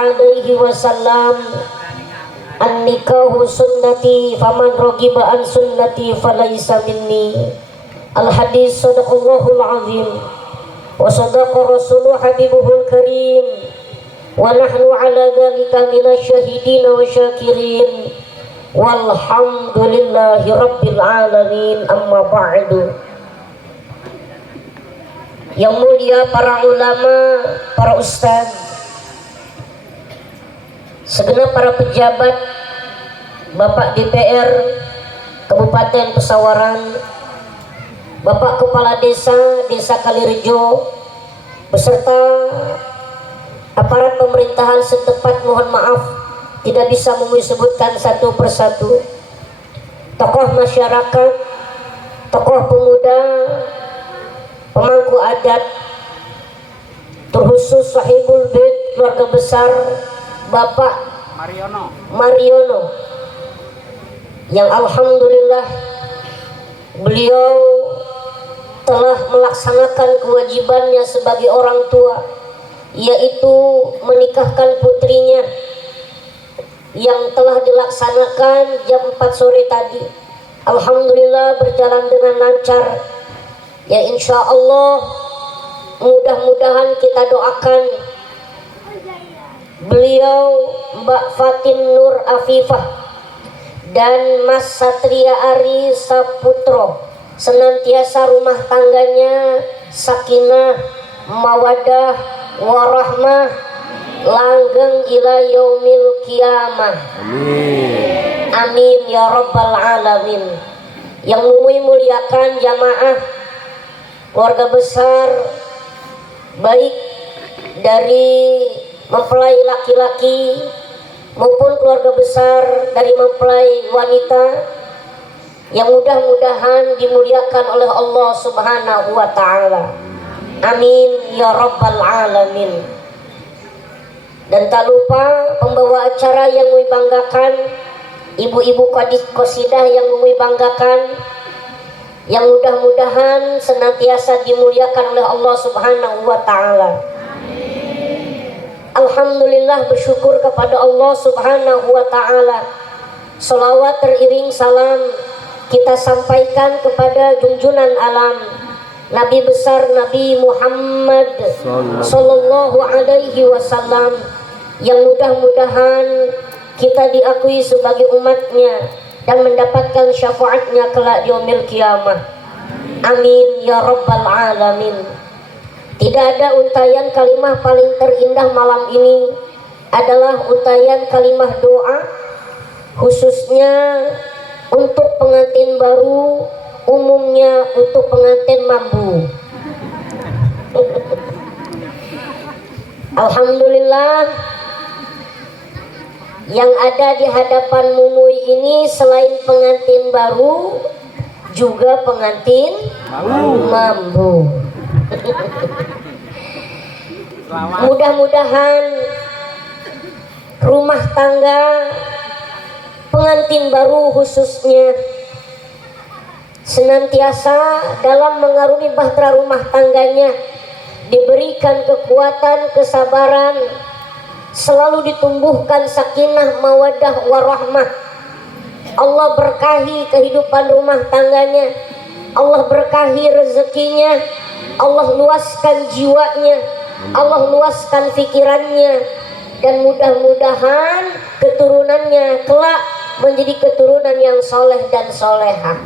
alaihi wasallam, an-nikahu sunnati faman raghiba an sunnati falaysa minni. Al-hadis sadaqallahul azim wa sadaqa rasuluh habibuhul karim wa nahnu ala dhalika minasyahidin wa syakirin walhamdulillahi rabbil alamin. Amma ba'du. Yang mulia para ulama, para ustaz, segenap para pejabat, Bapak DPR Kabupaten Pesawaran, Bapak Kepala Desa Kalirejo, beserta aparat pemerintahan setempat, mohon maaf tidak bisa menyebutkan satu persatu. Tokoh masyarakat, tokoh pemuda, pemangku adat, terkhusus sahibul bait keluarga besar Bapak Mariono yang alhamdulillah beliau telah melaksanakan kewajibannya sebagai orang tua, yaitu menikahkan putrinya yang telah dilaksanakan jam 4 sore tadi. Alhamdulillah berjalan dengan lancar. Ya insya Allah mudah-mudahan kita doakan beliau Mbak Fatin Nur Afifah dan Mas Satria Ari Saputro senantiasa rumah tangganya sakinah, mawadah, warahmah, langgeng ila yaumil kiamah. Amin. Amin ya rabbal alamin. Yang memuliakan jamaah, keluarga besar, baik dari mempelai laki-laki maupun keluarga besar dari mempelai wanita, yang mudah-mudahan dimuliakan oleh Allah Subhanahu wa ta'ala. Amin ya rabbal alamin. Dan tak lupa pembawa acara yang membanggakan, ibu-ibu qasidah yang membanggakan, yang mudah-mudahan senantiasa dimuliakan oleh Allah Subhanahu wa ta'ala. Alhamdulillah, bersyukur kepada Allah Subhanahu wa ta'ala. Salawat teriring salam kita sampaikan kepada junjunan alam, Nabi besar Nabi Muhammad sallallahu alaihi wasallam, yang mudah-mudahan kita diakui sebagai umatnya dan mendapatkan syafaatnya kelak di yaumil kiamah. Amin ya rabbal alamin. Tidak ada untayan kalimah paling terindah malam ini adalah untayan kalimah doa, khususnya untuk pengantin baru, umumnya untuk pengantin mambu. Alhamdulillah, yang ada di hadapan Mumuy ini selain pengantin baru juga pengantin mambu. Mudah-mudahan rumah tangga pengantin baru khususnya senantiasa dalam mengarungi bahtera rumah tangganya diberikan kekuatan, kesabaran, selalu ditumbuhkan sakinah, mawadah, warahmah. Allah berkahi kehidupan rumah tangganya, Allah berkahi rezekinya, Allah luaskan jiwanya, Allah luaskan pikirannya, dan mudah-mudahan keturunannya kelak menjadi keturunan yang soleh dan solehah.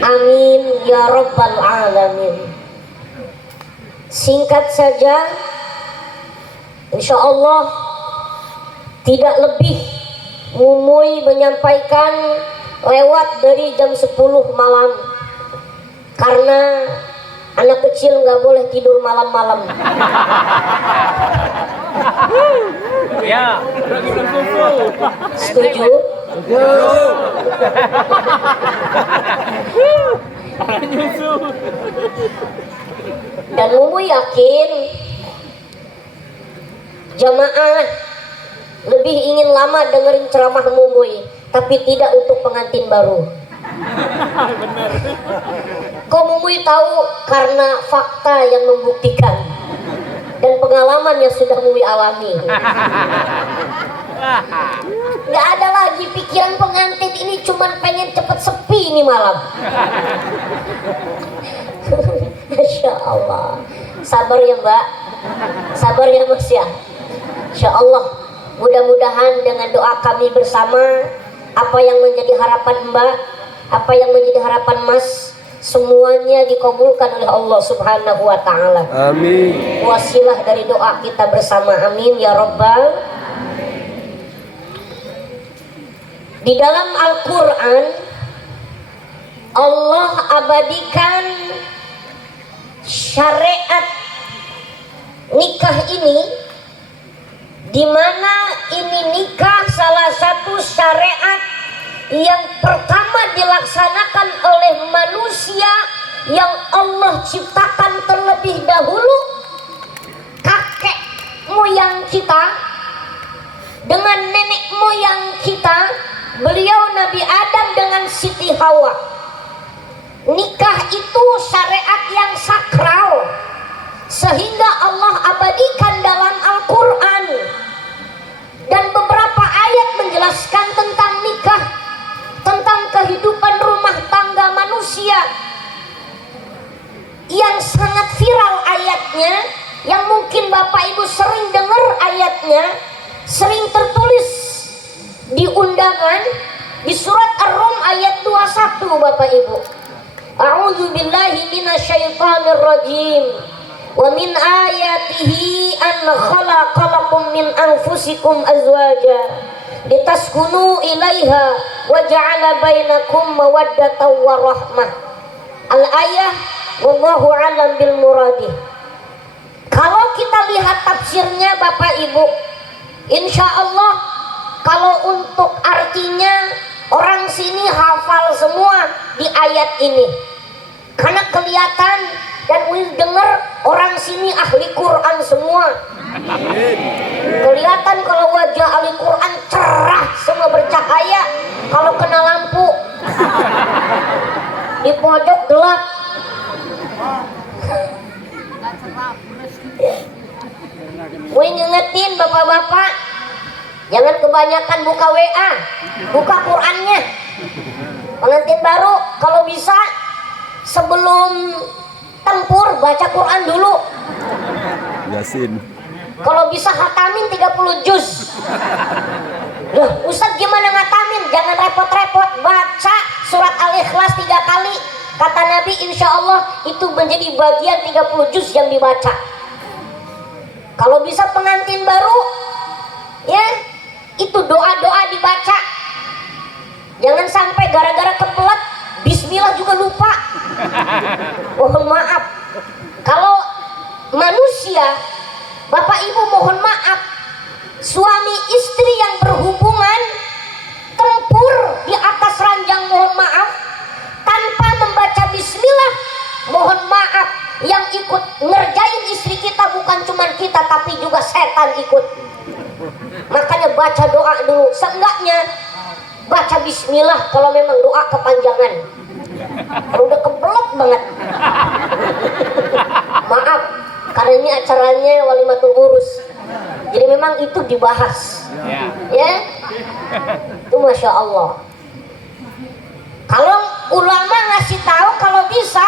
Amin ya rabbal alamin. Singkat saja, insya Allah tidak lebih Mumuy menyampaikan lewat dari jam 10 malam, karena anak kecil nggak boleh tidur malam-malam. Ya, Setuju? Dan Mumuy yakin jamaah lebih ingin lama dengerin ceramah Mumuy, tapi tidak untuk pengantin baru. Kok Mumuy tahu? Karena fakta yang membuktikan. dan pengalaman yang sudah Muwi alami. Nggak ada lagi pikiran pengantin ini, cuman pengen cepet sepi ini malam. Masya Allah. Sabar ya Mbak, sabar ya Mas ya. Insya Allah, mudah-mudahan dengan doa kami bersama, apa yang menjadi harapan Mbak, apa yang menjadi harapan Mas, semuanya dikabulkan oleh Allah Subhanahu wa Ta'ala. Amin. Wasilah dari doa kita bersama, amin ya Rabbal. Di dalam Al-Quran, Allah abadikan syariat nikah ini, di mana ini nikah salah satu syariat yang pertama dilaksanakan oleh manusia yang Allah ciptakan terlebih dahulu. Kakek moyang kita dengan nenek moyang kita, beliau Nabi Adam dengan Siti Hawa. Nikah itu syariat yang sakral, sehingga Allah abadikan dalam Al-Quran. Dan beberapa ayat menjelaskan tentang nikah, tentang kehidupan rumah tangga manusia, yang sangat viral ayatnya, yang mungkin Bapak Ibu sering dengar ayatnya, sering tertulis di undangan di surat Ar-Rum ayat 21 Bapak Ibu. A'udzu billahi minasyaitonir rajim. Wa min ayatihi an khalaqalakum min anfusikum azwaja litaskunu ilaiha wa ja'ala bainakum mawaddatan wa rahmah. Al-ayah wallahu alam bil muradih. Kalau kita lihat tafsirnya Bapak Ibu, insya Allah kalau untuk artinya orang sini hafal semua di ayat ini, karena kelihatan dan dengar orang sini ahli Quran semua. Kelihatan kalau wajah ahli Quran cerah, semua bercahaya. Kalau kena lampu di pojok gelap. Gue ngingetin bapak-bapak, jangan kebanyakan buka WA, buka Qurannya. Pengantin baru kalau bisa sebelum tempur baca Quran dulu. Yasin. Kalau bisa khatamin 30 juz. Loh, Ustaz gimana ngatamin? Jangan repot-repot, baca surat Al-Ikhlas 3 kali. Kata Nabi, insya Allah itu menjadi bagian 30 juz yang dibaca. Kalau bisa pengantin baru, ya itu doa-doa dibaca. Jangan sampai gara-gara kebelet bismillah juga lupa. Mohon maaf. Kalau manusia, Bapak Ibu mohon maaf, suami istri yang berhubungan tempur di atas ranjang, mohon maaf, tanpa membaca bismillah, mohon maaf, yang ikut ngerjain istri kita bukan cuma kita, tapi juga setan ikut. Makanya baca doa dulu, seenggaknya baca bismillah kalau memang doa kepanjangan. Kalau udah kebelet banget, maaf, karena ini acaranya walimatul urus, jadi memang itu dibahas, ya. Itu masya Allah. Kalau ulama ngasih tahu kalau bisa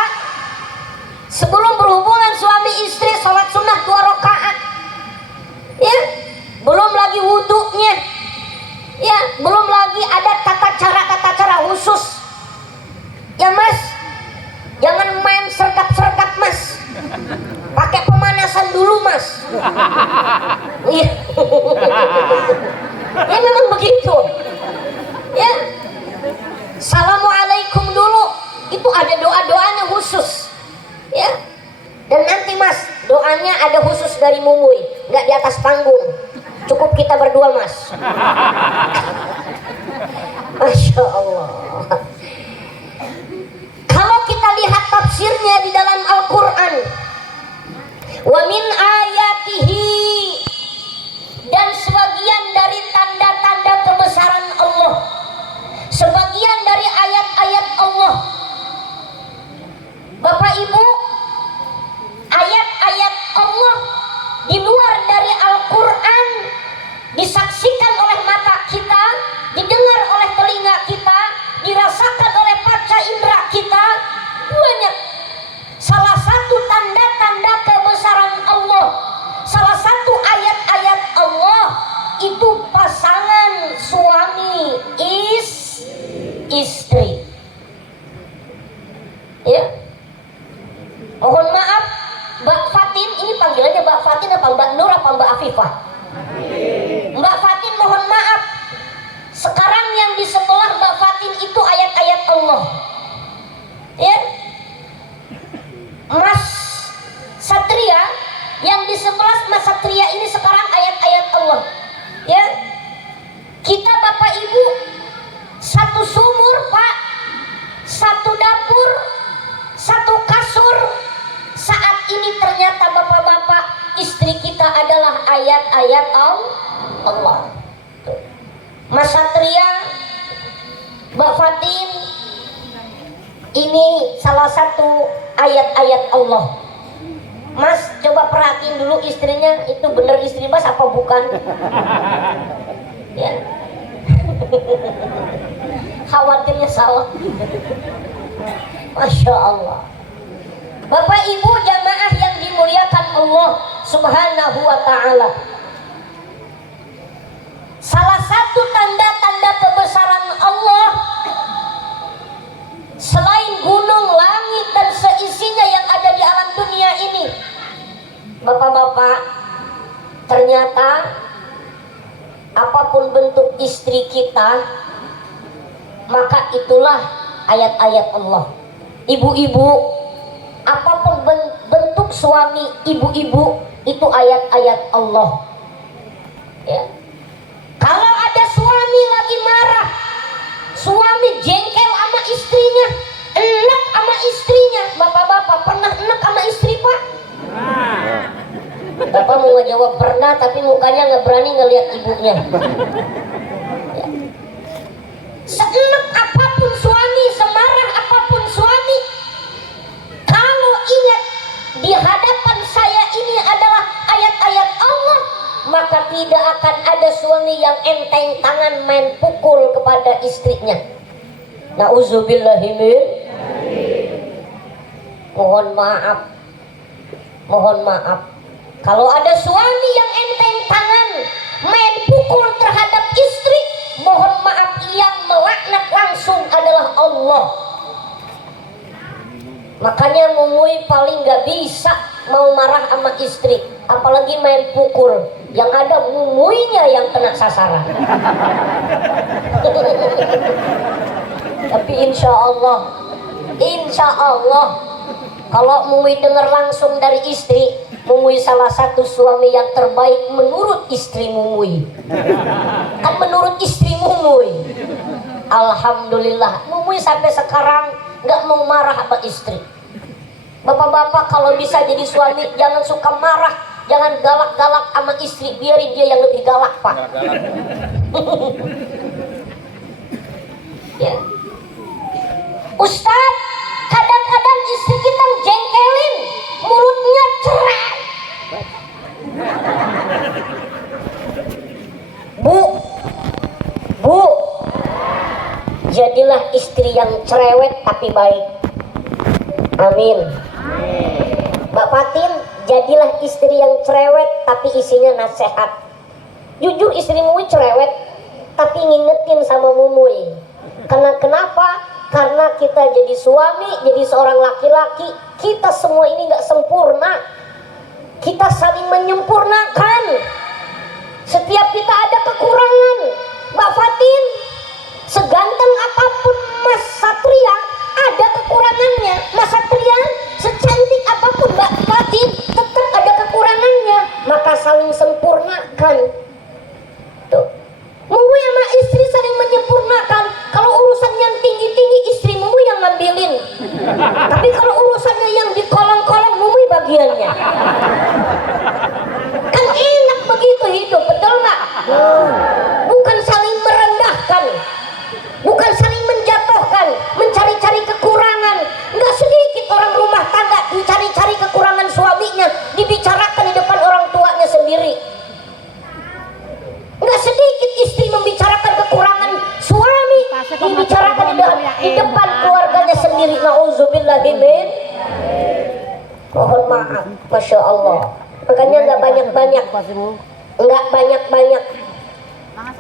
sebelum berhubungan suami istri sholat sunnah 2 rakaat, ya, belum lagi wudhunya, ya, belum lagi ada tata cara khusus. Ya Mas, jangan main sergap-sergap Mas, pakai pemanasan dulu Mas. Iya. Ya memang begitu, ya. Assalamualaikum dulu, itu ada doa-doanya khusus, ya. Dan nanti Mas, doanya ada khusus dari Mumuy, nggak di atas panggung, cukup kita berdua Mas. Masya Allah. Kalau kita lihat tafsirnya di dalam Al-Quran, wa min ayatihi, dan sebagian dari tanda-tanda kebesaran Allah, sebagian dari ayat-ayat Allah, Bapak Ibu, ayat-ayat Allah ayat-ayat Allah. Mas Satria, Mbak Fatin, ini salah satu ayat-ayat Allah. Mas coba perhatiin dulu istrinya, itu bener istri Mas apa bukan? Ya. Khawatirnya salah. Masya Allah. Bapak Ibu jamaah yang dimuliakan Allah Subhanahu wa ta'ala, salah satu tanda-tanda kebesaran Allah selain gunung, langit dan seisinya yang ada di alam dunia ini, Bapak-bapak, ternyata apapun bentuk istri kita, maka itulah ayat-ayat Allah. Ibu-ibu, apapun bentuk suami ibu-ibu, itu ayat-ayat Allah. Ya. Kalau ada suami lagi marah, suami jengkel sama istrinya, enak sama istrinya, bapak-bapak pernah enak sama istri pak? Bapak mau ngejawab pernah, tapi mukanya nggak berani ngelihat ibunya. Ya. Seenak apapun suami, semarah apapun suami, kalau ingat di hadapan saya ini adalah ayat-ayat Allah, maka tidak akan ada suami yang enteng tangan main pukul kepada istrinya. Nauzubillahi min. Mohon maaf, mohon maaf. Kalau ada suami yang enteng tangan main pukul terhadap istri, mohon maaf, yang melaknat langsung adalah Allah. Makanya mumui paling gak bisa mau marah sama istri, apalagi main pukul. Yang ada mumuinya yang kena sasaran. Tapi insya Allah, kalau mumui dengar langsung dari istri, mumui salah satu suami yang terbaik menurut istri mumui. Kan menurut istri mumui. Alhamdulillah, mumui sampai sekarang nggak mau marah sama istri. Bapak-bapak kalau bisa jadi suami jangan suka marah, jangan galak-galak sama istri, biarin dia yang lebih galak pak. Ya. Ustaz, kadang-kadang istri kita jengkelin, mulutnya cerah. Bu, jadilah istri yang cerewet tapi baik. Amin. Mbak Fatin, jadilah istri yang cerewet tapi isinya nasihat. Jujur istri Mumui cerewet tapi ngingetin sama Mumui. Karena kenapa? Karena kita jadi suami, jadi seorang laki-laki, kita semua ini gak sempurna. Kita saling menyempurnakan. Setiap kita ada kekurangan. Mbak Fatin, seganteng apapun Mas Satria, ada kekurangannya. Mas Satria, secantik apapun Mbak Fatin, tetap ada kekurangannya. Maka saling sempurnakan. Tuh. Mumui sama istri saling menyempurnakan. Kalau urusan yang tinggi-tinggi, istri Mumui yang ngambilin. Tapi kalau urusannya yang di kolong-kolong, Mumui bagiannya. Kan enak begitu hidup, betul nggak? Bukan saling merendahkan, bukan saling menjatuhkan, mencari-cari kekurangan. Nggak sedikit orang rumah tangga dicari-cari kekurangan suaminya, dibicarakan di depan orang tuanya sendiri. Nggak sedikit istri membicarakan kekurangan suami, dibicarakan di depan keluarganya sendiri. Nauzubillahi min. Mohon maaf, masya Allah. Makanya nggak banyak-banyak.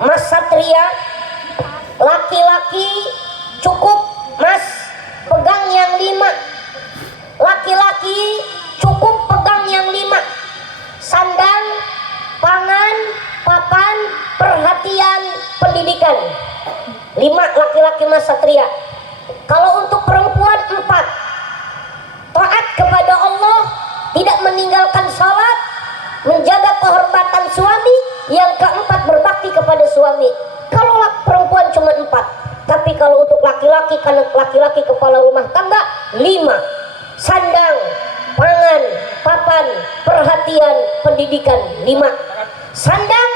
Mas Satria, laki-laki cukup Mas pegang yang 5. Laki-laki cukup pegang yang 5. Sandang, pangan, papan, perhatian, pendidikan. 5 laki-laki Mas Satria. Kalau untuk perempuan 4. Taat kepada Allah, tidak meninggalkan salat, menjaga kehormatan suami. Yang keempat, berbakti kepada suami. Kalau perempuan cuma 4, tapi kalau untuk laki-laki, karena laki-laki kepala rumah tangga, 5. Sandang, pangan, papan, perhatian, pendidikan, 5. sandang,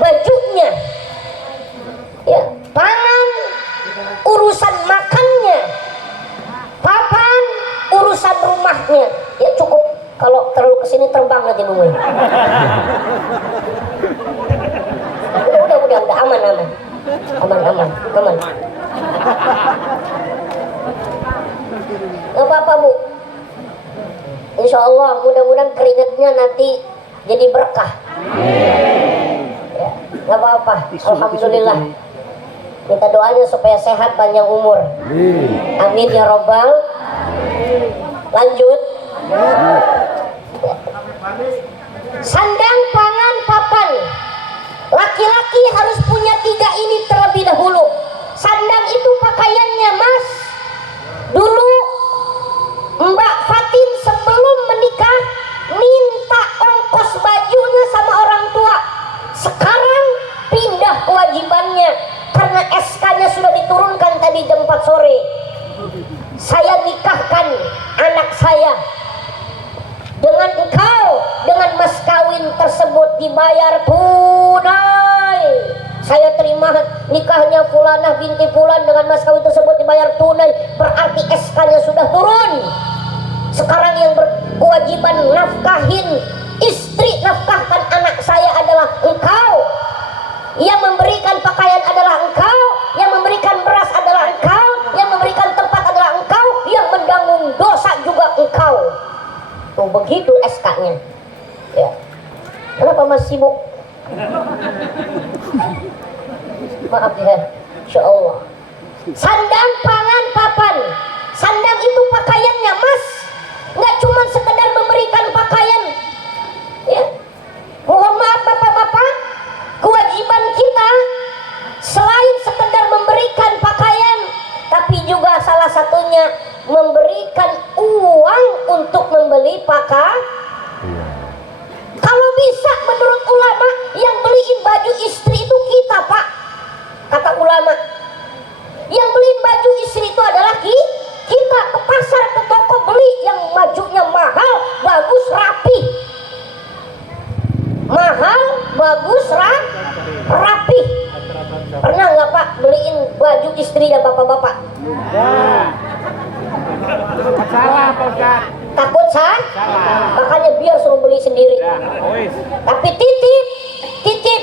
bajunya, ya, pangan, urusan makannya, papan, urusan rumahnya. Ya cukup, kalau terlalu kesini terbang nanti bunga. Udah aman. Gak apa-apa Bu, insya Allah mudah-mudahan keringatnya nanti jadi berkah. Ya, gak apa-apa, alhamdulillah. Minta doanya supaya sehat, panjang umur. Amin ya robbal. Lanjut. Sandang, pangan, papan. Laki-laki harus punya 3 ini terlebih dahulu. Sandang itu pakaiannya Mas. Dulu Mbak Fatin sebelum menikah minta ongkos bajunya sama orang tua. Sekarang pindah kewajibannya karena SK-nya sudah diturunkan tadi jam 4 sore. Saya nikahkan anak saya dengan engkau, dengan mas kawin tersebut dibayar tunai. Saya terima nikahnya Fulanah binti Fulan dengan mas kawin tersebut dibayar tunai, berarti SK-nya sudah turun. Sekarang yang berkewajiban nafkahin istri, nafkahkan anak saya adalah engkau. Yang memberikan pakaian adalah engkau, yang memberikan beras adalah engkau, yang memberikan tempat adalah engkau, yang menanggung dosa juga engkau. Tuh begitu SK-nya. Ya. Kenapa masih sibuk? Maaf ya, insya Allah. Sandang, pangan, papan. Sandang itu pakaiannya Mas, nggak cuma sekedar memberikan pakaian. Ya. Mohon maaf bapak-bapak, kewajiban kita selain sekedar memberikan pakaian, tapi juga salah satunya memberikan uang untuk membeli pakaian. Kalau bisa menurut ulama yang beliin baju istri itu kita Pak, kata ulama. Yang beliin baju istri itu adalah kita. Ke pasar, ke toko beli yang bajunya mahal, bagus, rapi. Mahal, bagus, rapi. Pernah nggak Pak beliin baju istri ya bapak-bapak? Salah Pak Ustaz. Takut salah? Makanya biar suruh beli sendiri. Tapi titip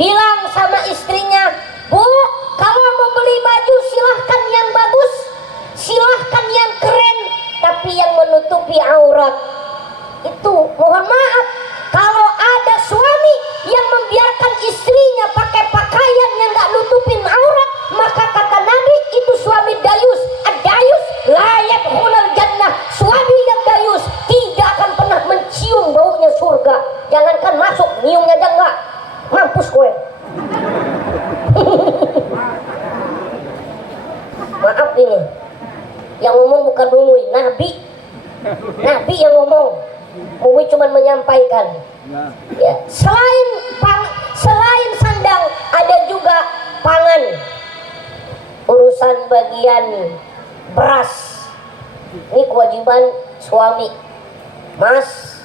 bilang sama istrinya, Bu, kalau mau beli baju silahkan yang bagus, silahkan yang keren, tapi yang menutupi aurat. Itu mohon maaf, kalau ada suami yang membiarkan istrinya pakai pakaian yang gak nutupin aurat, maka kata Nabi itu suami dayus. Ad-dayus la yadkhulul jannah. Suami yang dayus tidak akan pernah mencium baunya surga. Jangankan masuk, nyiumnya aja enggak. Mampus gue. Maaf ini, yang ngomong bukan Mui, Nabi yang ngomong. Mui cuma menyampaikan. Ya, selain sandang ada juga pangan, urusan bagian beras. Ini kewajiban suami. Mas,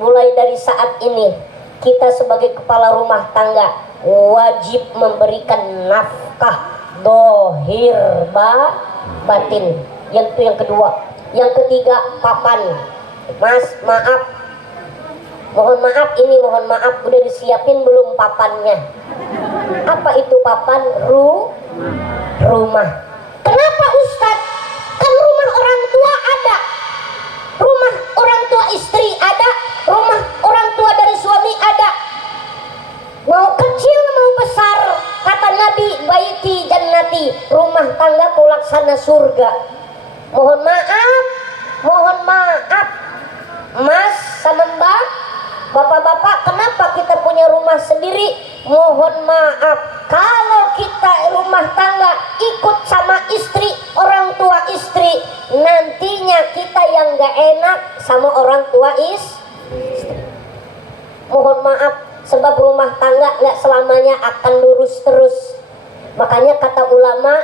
mulai dari saat ini kita sebagai kepala rumah tangga wajib memberikan nafkah dohir batin. Yang itu yang kedua. Yang ketiga papan. Mas, mohon maaf udah disiapin belum papannya? Apa itu papan? Rumah. Kenapa Ustadz? Kan rumah orang tua ada, rumah orang tua istri ada, rumah orang tua dari suami ada. Mau kecil mau besar, kata Nabi, baiti jannati, rumah tangga kulaksana surga. Mohon maaf Mas sama Mbak, bapak-bapak, kenapa kita punya rumah sendiri? Mohon maaf, kalau kita rumah tangga ikut sama istri, orang tua istri, nantinya kita yang gak enak sama orang tua istri. Mohon maaf, sebab rumah tangga gak selamanya akan lurus terus. Makanya kata ulama,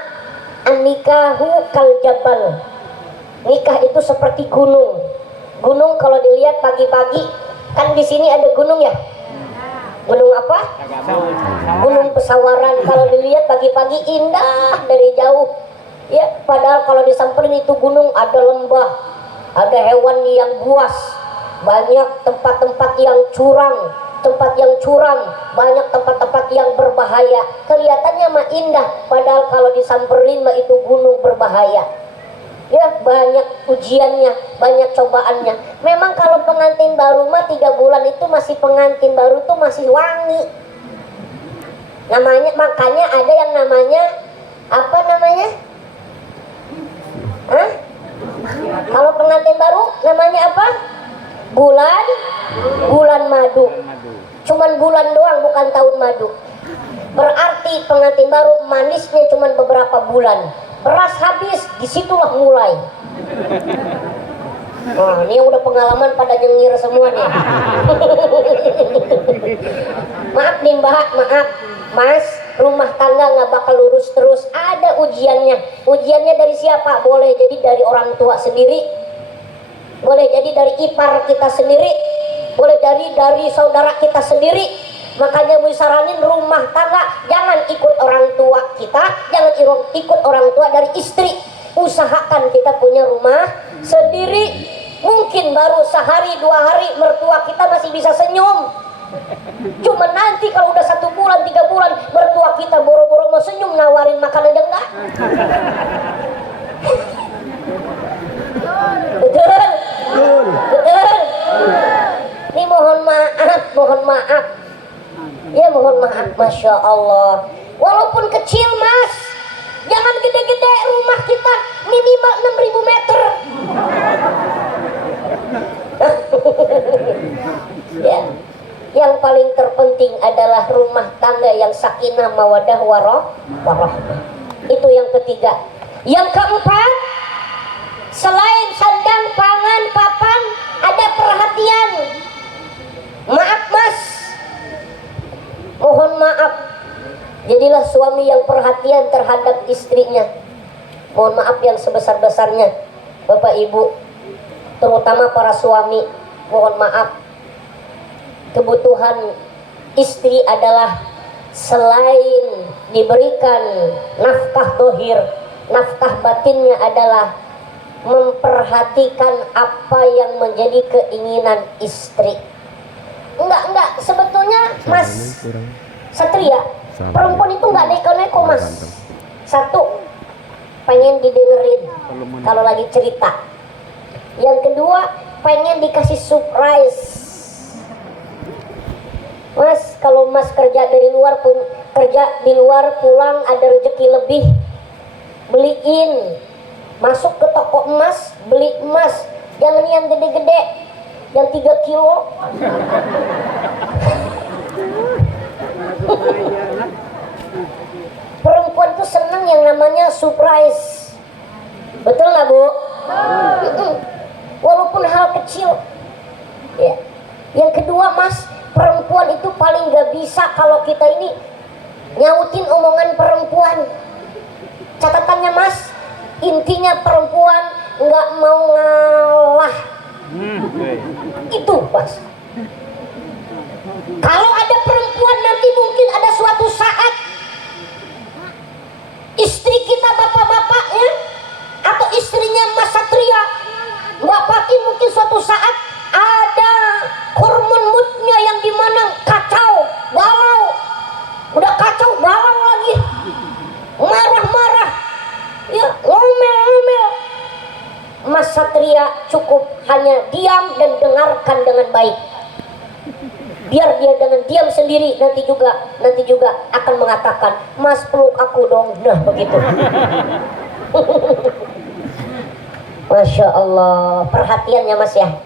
an-nikahu kal jabal. Nikah itu seperti gunung. Gunung kalau dilihat pagi-pagi Kan di sini ada gunung ya. Gunung apa? Gunung Pesawaran. Kalau dilihat pagi-pagi indah dari jauh. Ya, padahal kalau disamperin itu gunung ada lembah, ada hewan yang buas, banyak tempat-tempat yang curang, banyak tempat-tempat yang berbahaya. Kelihatannya mah indah, padahal kalau disamperin mah itu gunung berbahaya. Ya, banyak ujiannya, banyak cobaannya. Memang kalau pengantin baru mah 3 bulan itu masih pengantin baru tuh masih wangi. Makanya ada yang namanya apa namanya? Hah? Kalau pengantin baru namanya apa? Bulan madu. Cuman bulan doang, bukan tahun madu. Berarti pengantin baru manisnya cuman beberapa bulan. Beras habis, disitulah mulai. Nah, ini yang udah pengalaman pada nyengir semua nih. Maaf nih Mbak, maaf Mas, rumah tangga nggak bakal lurus terus. Ada ujiannya. Ujiannya dari siapa? Boleh jadi dari orang tua sendiri, boleh jadi dari ipar kita sendiri, boleh dari saudara kita sendiri. Makanya mau saranin rumah tangga jangan ikut orang tua kita, jangan ikut orang tua dari istri. Usahakan kita punya rumah sendiri. Mungkin baru sehari 2 hari mertua kita masih bisa senyum. Cuma nanti kalau udah 1 bulan 3 bulan mertua kita boro-boro mau senyum nawarin makan aja enggak. Betul. Ini mohon maaf. Ya mohon maaf, Masya Allah. Walaupun kecil Mas, jangan gede-gede rumah kita, minimal 6.000 meter. Ya. Yang paling terpenting adalah rumah tangga yang sakinah mawadah warahmah. Itu yang ketiga. Yang keempat, selain sandang, pangan, papan, ada perhatian. Maaf Mas, mohon maaf, jadilah suami yang perhatian terhadap istrinya. Mohon maaf yang sebesar-besarnya Bapak Ibu, terutama para suami. Mohon maaf, kebutuhan istri adalah selain diberikan nafkah dohir, nafkah batinnya adalah memperhatikan apa yang menjadi keinginan istri. Enggak, sebetulnya Mas Satria, perempuan itu enggak neko-neko Mas. Satu, pengen didengerin kalau lagi cerita. Yang kedua, pengen dikasih surprise. Mas, kalau Mas kerja di luar pulang ada rezeki lebih, beliin. Masuk ke toko emas, beli emas. Jangan yang gede-gede, yang 3 kilo. Perempuan tuh seneng yang namanya surprise. Betul nggak Bu? Walaupun hal kecil. Ya. Yang kedua Mas, perempuan itu paling gak bisa kalau kita ini nyautin omongan perempuan. Catatannya Mas, intinya perempuan nggak mau ngalah. Itu Mas. Kalau ada perempuan nanti mungkin ada suatu saat istri kita bapak-bapaknya atau istrinya Mas Satria, Mbak Pati, mungkin suatu saat ada hormon moodnya yang dimana kacau balau, udah kacau balau lagi, marah-marah, ya ngomel-ngomel. Mas Satria cukup hanya diam dan dengarkan dengan baik. Biar dia dengan diam sendiri nanti juga akan mengatakan, Mas peluk aku dong. Nah begitu. Masya Allah, perhatiannya Mas ya.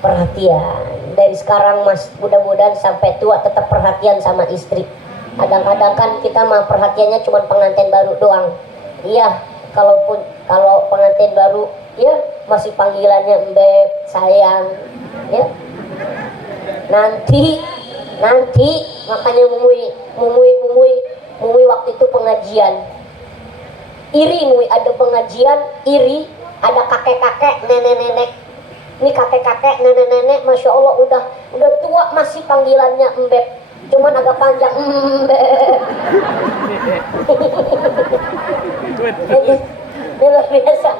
Perhatian. Dari sekarang Mas, mudah-mudahan sampai tua tetap perhatian sama istri. Kadang-kadang kan kita mah perhatiannya cuma pengantin baru doang. Iya, kalau pengantin baru ya masih panggilannya Mbak, sayang, ya. Nanti makanya mumui waktu itu pengajian. Iri mui ada pengajian, iri ada kakek-kakek, nenek-nenek. Ini kakek-kakek, nenek-nenek, masya Allah udah tua masih panggilannya embeb, cuman agak panjang embeb. Ini luar biasa.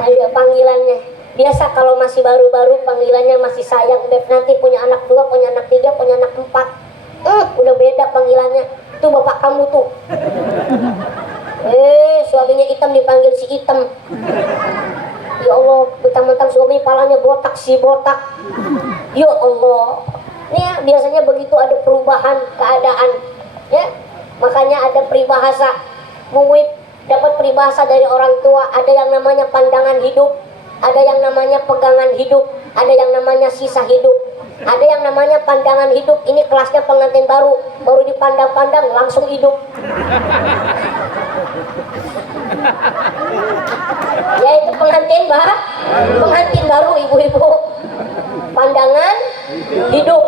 Ada panggilannya. Biasa kalau masih baru-baru panggilannya masih sayang embeb, nanti punya anak 2, punya anak 3, punya anak 4. Udah beda panggilannya. Tuh bapak kamu tuh. Suaminya hitam dipanggil si hitam. Ya Allah, mentang-mentang suami palanya botak si botak. Ya Allah. Ini ya, biasanya begitu ada perubahan keadaan. Ya, makanya ada peribahasa. Muwid dapat peribahasa dari orang tua. Ada yang namanya pandangan hidup, ada yang namanya pegangan hidup, ada yang namanya sisa hidup. Ada yang namanya pandangan hidup, ini kelasnya pengantin baru dipandang-pandang langsung hidup. Ya itu pengantin baru ibu-ibu. Pandangan hidup.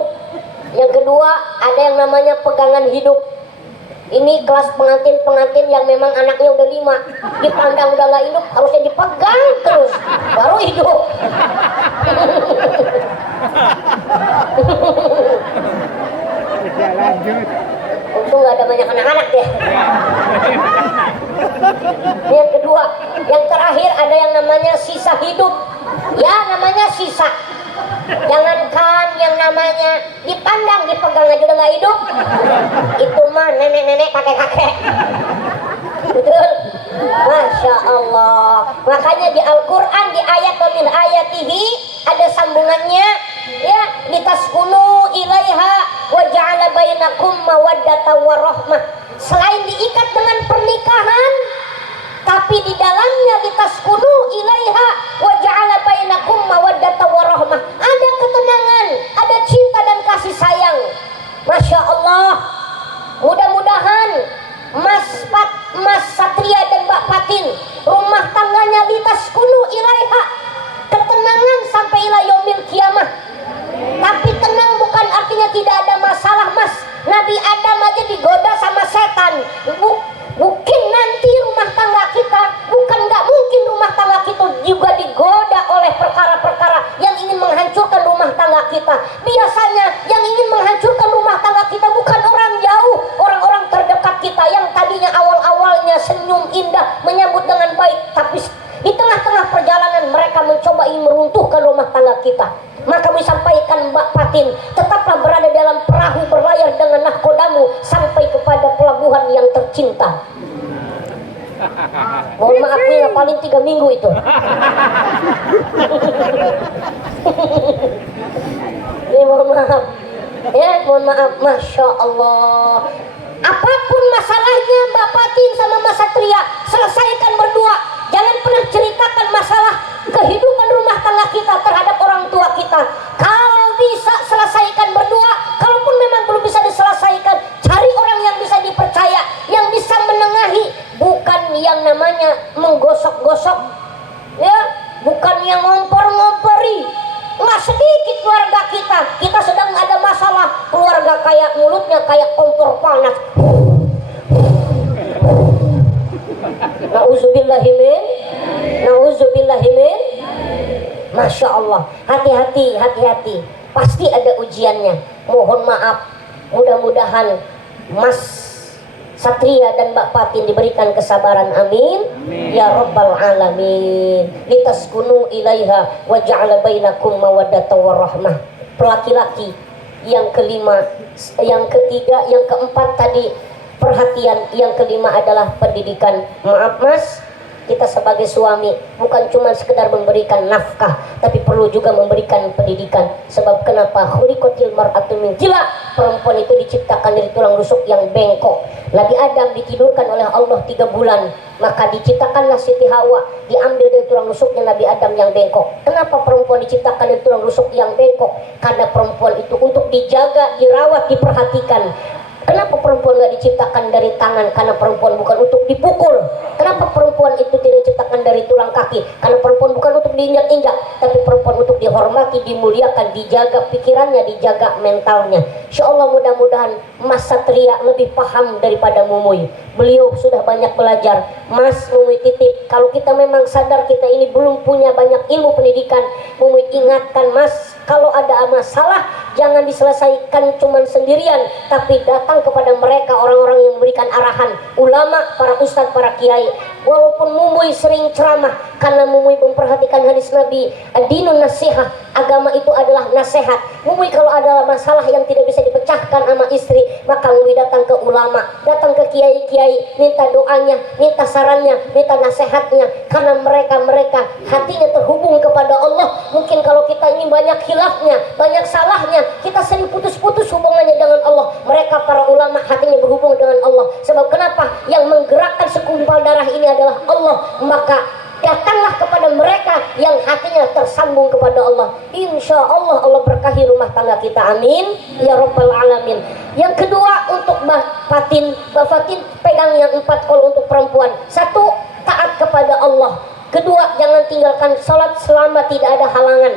Yang kedua ada yang namanya pegangan hidup. Ini kelas pengantin yang memang anaknya udah 5, dipandang udah nggak hidup, harusnya dipegang terus baru hidup. Ya, lanjut. Untung nggak ada banyak anak-anak deh. Ini yang kedua. Yang terakhir ada yang namanya sisa hidup. Ya namanya sisa. Jangankan yang namanya dipandang, dipegang aja udah nggak hidup. Itu mah nenek-nenek, kakek-kakek. Betul? Masya Allah. Makanya di Al-Quran di ayat min ayatihi ada sambungannya. Ya, litaskunu ilaiha wa ja'ala bainakum mawaddatan warahmah. Selain diikat dengan pernikahan, tapi di dalamnya litaskunu ilaiha wa ja'ala bainakum mawaddatan warahmah. Ada ketenangan, ada cinta dan kasih sayang. Masya Allah. Mudah-mudahan Mas Satria dan Mbak Patin rumah tangganya litaskunu ilaiha, ketenangan sampai ila yaumil kiamah. Tapi tenang bukan artinya tidak ada masalah, Mas. Nabi Adam aja digoda sama setan. Mungkin nanti rumah tangga kita, bukan nggak mungkin rumah tangga kita juga digoda oleh perkara-perkara yang ingin menghancurkan rumah tangga kita. Biasanya yang ingin menghancurkan rumah tangga kita bukan orang jauh, orang-orang terdekat kita yang tadinya awal-awalnya senyum indah, menyambut dengan baik, tapi di tengah-tengah perjalanan mereka mencoba ingin meruntuhkan rumah tangga kita. Maka kami sampaikan Mbak Patin, tetaplah berada dalam perahu berlayar dengan nahkodamu sampai kepada pelabuhan yang tercinta. Mohon maaf nih, paling 3 minggu itu. Ini mohon maaf. Ya, mohon maaf. Masya Allah. Apapun masalahnya Mbak Patin sama Mas Satria, selesaikan berdua. Jangan pernah ceritakan masalah kehidupan rumah tangga kita terhadap orang tua kita. Kalau bisa selesaikan berdua, kalaupun memang belum bisa diselesaikan, cari orang yang bisa dipercaya, yang bisa menengahi, bukan yang namanya menggosok-gosok, ya, bukan yang ngompor-ngompori. Nggak sedikit keluarga kita sedang ada masalah, keluarga kayak mulutnya kayak kompor panas. Nauzubillahimin. Masya Allah. Hati-hati. Pasti ada ujiannya. Mohon maaf. Mudah-mudahan Mas Satria dan Mbak Patin diberikan kesabaran. Amin. Ya Rabbal Alamin. Litaskunu ilaiha wa ja'ala bainakum mawaddatan warahmah. Laki-laki. Yang kelima, yang ketiga, yang keempat tadi perhatian, yang kelima adalah pendidikan. Maaf Mas, kita sebagai suami bukan cuma sekedar memberikan nafkah, tapi perlu juga memberikan pendidikan. Sebab kenapa? Khuliqatil mar'atu min jila, perempuan itu diciptakan dari tulang rusuk yang bengkok. Nabi Adam ditidurkan oleh Allah 3 bulan, maka diciptakanlah Siti Hawa, diambil dari tulang rusuknya Nabi Adam yang bengkok. Kenapa perempuan diciptakan dari tulang rusuk yang bengkok? Karena perempuan itu untuk dijaga, dirawat, diperhatikan. Kenapa perempuan gak diciptakan dari tangan? Karena perempuan bukan untuk dipukul. Kenapa perempuan itu tidak diciptakan dari tulang kaki? Karena perempuan bukan untuk diinjak-injak, tapi perempuan untuk dihormati, dimuliakan, dijaga pikirannya, dijaga mentalnya. Insya Allah mudah-mudahan Mas Satria lebih paham daripada Mumuy. Beliau sudah banyak belajar. Mas Mumuy titip, kalau kita memang sadar kita ini belum punya banyak ilmu pendidikan, Mumuy ingatkan Mas, kalau ada masalah jangan diselesaikan cuman sendirian, tapi datang kepada mereka orang-orang yang memberikan arahan, ulama, para ustadz, para kiai. Walaupun Mumuy sering ceramah, karena Mumuy memperhatikan hadis Nabi, ad-dinun nasihah, agama itu adalah nasihat. Mumuy kalau ada masalah yang tidak bisa dipecahkan sama istri, maka Mumuy datang ke ulama, datang ke kiai-kiai, minta doanya, minta sarannya, minta nasihatnya, karena mereka hatinya terhubung kepada Allah. Mungkin kalau kita ini banyak khilafnya, banyak salahnya, kita sering putus-putus hubungannya dengan Allah. Mereka para ulama hatinya berhubung dengan Allah. Sebab kenapa? Yang menggerakkan segumpal darah ini adalah Allah. Maka datanglah kepada mereka yang hatinya tersambung kepada Allah. Insya Allah Allah berkahi rumah tangga kita, amin ya rabbal alamin. Yang kedua, untuk Mbak Fatin pegang yang 4 kalau untuk perempuan. 1, taat kepada Allah. Kedua, jangan tinggalkan salat selama tidak ada halangan.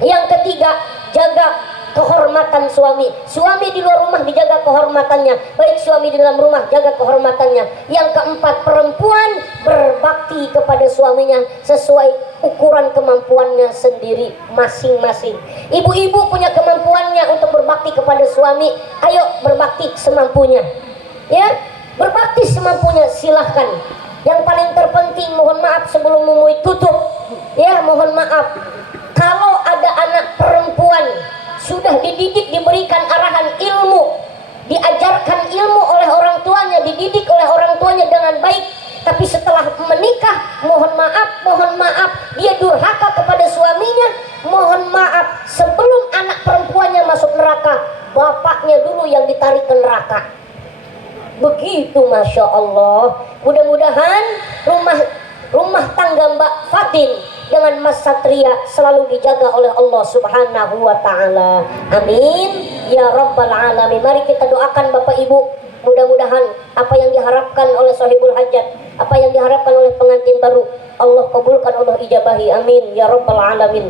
Yang ketiga, jaga kehormatan suami. Suami di luar rumah dijaga kehormatannya, baik suami di dalam rumah jaga kehormatannya. Yang keempat, perempuan berbakti kepada suaminya sesuai ukuran kemampuannya sendiri masing-masing. Ibu-ibu punya kemampuannya untuk berbakti kepada suami, ayo berbakti semampunya, ya, berbakti semampunya, silahkan. Yang paling terpenting, mohon maaf sebelum Mumuy tutup, ya, mohon maaf, kalau ada anak perempuan sudah dididik, diberikan arahan ilmu, diajarkan ilmu oleh orang tuanya, dididik oleh orang tuanya dengan baik, tapi setelah menikah, mohon maaf, dia durhaka kepada suaminya, mohon maaf, sebelum anak perempuannya masuk neraka, bapaknya dulu yang ditarik ke neraka. Begitu, Masya Allah. Mudah-mudahan rumah tangga Mbak Fatin dengan Mas Satria selalu dijaga oleh Allah Subhanahu wa Ta'ala, amin ya rabbal alamin. Mari kita doakan Bapak Ibu, mudah-mudahan apa yang diharapkan oleh sahibul hajat, apa yang diharapkan oleh pengantin baru, Allah kabulkan, Allah ijabahi, amin ya rabbal alamin.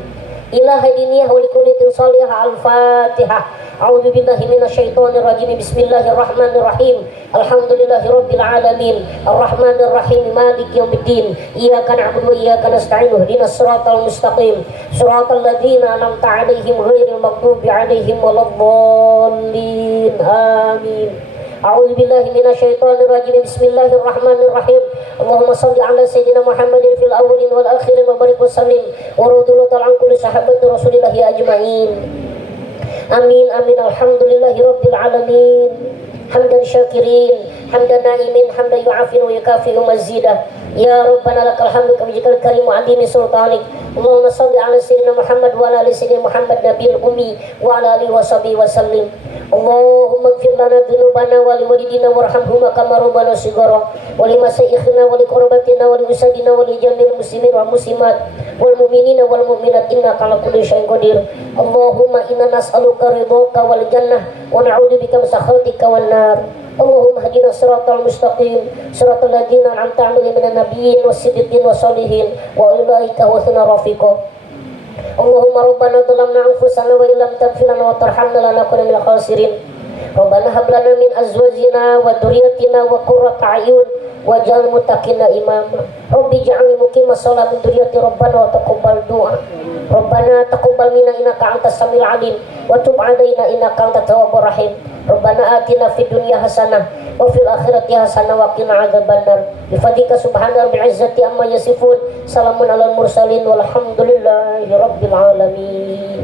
Ilahi diniyah wa likulitin salihah. Al-Fatihah. A'udzu billahi minasyaitonir rajim. Bismillahirrahmanirrahim. Alhamdulillahirabbil alamin. Arrahmanir rahim. Maliki yaumiddin. Iyyaka na'budu wa iyyaka nasta'in. Ihdinas siratal mustaqim. Siratal ladzina an'amta 'alaihim ghairil maghdubi 'alaihim waladdallin. Amin. A'udzu billahi minasyaitonir rajim. Bismillahirrahmanirrahim. Allahumma shalli ala sayyidina Muhammadin fil awwalin wal akhirin wa barik wa sallim wa radhiyallahu ta'ala an kulli sahabati Rasulillah ajma'in. Amin amin. Alhamdulillahi rabbil alamin. Hamdan syakirin, hamdan na'imin, hamdan yu'afin wa yukafi'u mazidah. Ya Rabbana lakal hamdu kama jikal karim wa adimi sultanik. Allahumma salli ala sayyidina Muhammad wa ala ali sayyidina Muhammad nabiyil ummi wa ala alihi wa sahbihi wa sallim. Allahumma ighfir lana dhunubana wa liwalidina warhamhuma kama rabbana shighara wa limasaikhina wa liqrabatina wa liusadina wa lijamil muslimin wal muslimat wal mu'minina wal mu'minat innaka ala kulli syai'in qadir. Allahumma inna nas'aluka ridhaka wal jannah wa na'udzubika min sakhatika wan nar. Allahumma hadina siratal mustaqim, siratal ladzina an'amta 'alaihim minan nabiyyin was-siddiqin was-sholihin wa ulaika husna rafiqa. Allahumma rabbana dhalamna anfusana wa illam taghfir lana wa tarhamna lanakunanna minal khasirin. Rabbana hab lana min azwajina wa dhurriyyatina wa qurrata a'yun waj'al muttaqina imama. Rabbi ij'alni muqimas sholati min dhurriyyati rabbana wa taqabbal du'a. Rabbana taqabbal minna innaka antas samiul alim wa tub 'alaina innaka antat tawwabur rahim. Rabbana atina fid dunya hasanah wa fil akhirati hasanah wa qina adzabannar. Bi fadlika subhana rabbil izzati amma yasifun. Salamun alal mursalin walhamdulillahi rabbil alamin.